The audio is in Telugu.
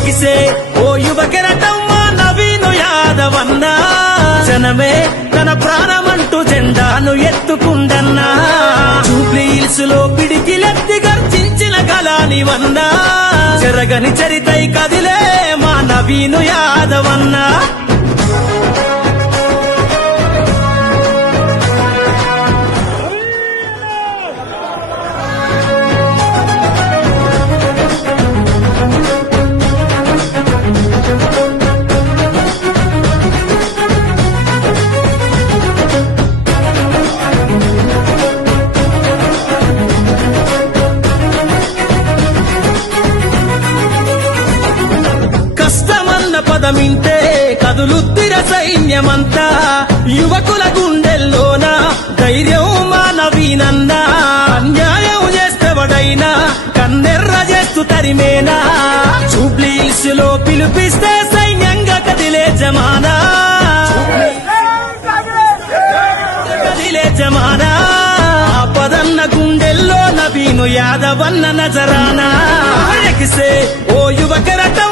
ఎగిసే ఓ యువకెరటమ్మ నవీను యాదవన్నా జనమే తన ప్రాణమంటూ జెండాను ఎత్తుకుండన్నా జూబ్లీ హిల్స్ లో పిడికిలెత్తి గర్జించిన కళానివన్నా జరగని చరితై కదిలే మా నవీను యాదవన్నా పదమింటే కదులుద్దిర సైన్యమంతా యువకుల గుండెల్లోన ధైర్యం మా నవీనన్నా అన్యాయం చేస్తేవడైనా కన్నెర్ర చేస్తూ తరిమేనా జూబ్లీ హిల్స్ లో పిలిపిస్తే సైన్యంగా కదిలే జమానా కదిలే జమానా పదన్న గుండెల్లో నవీను యాదవన్న నజరానా ఎగిసే ఓ యువకరటం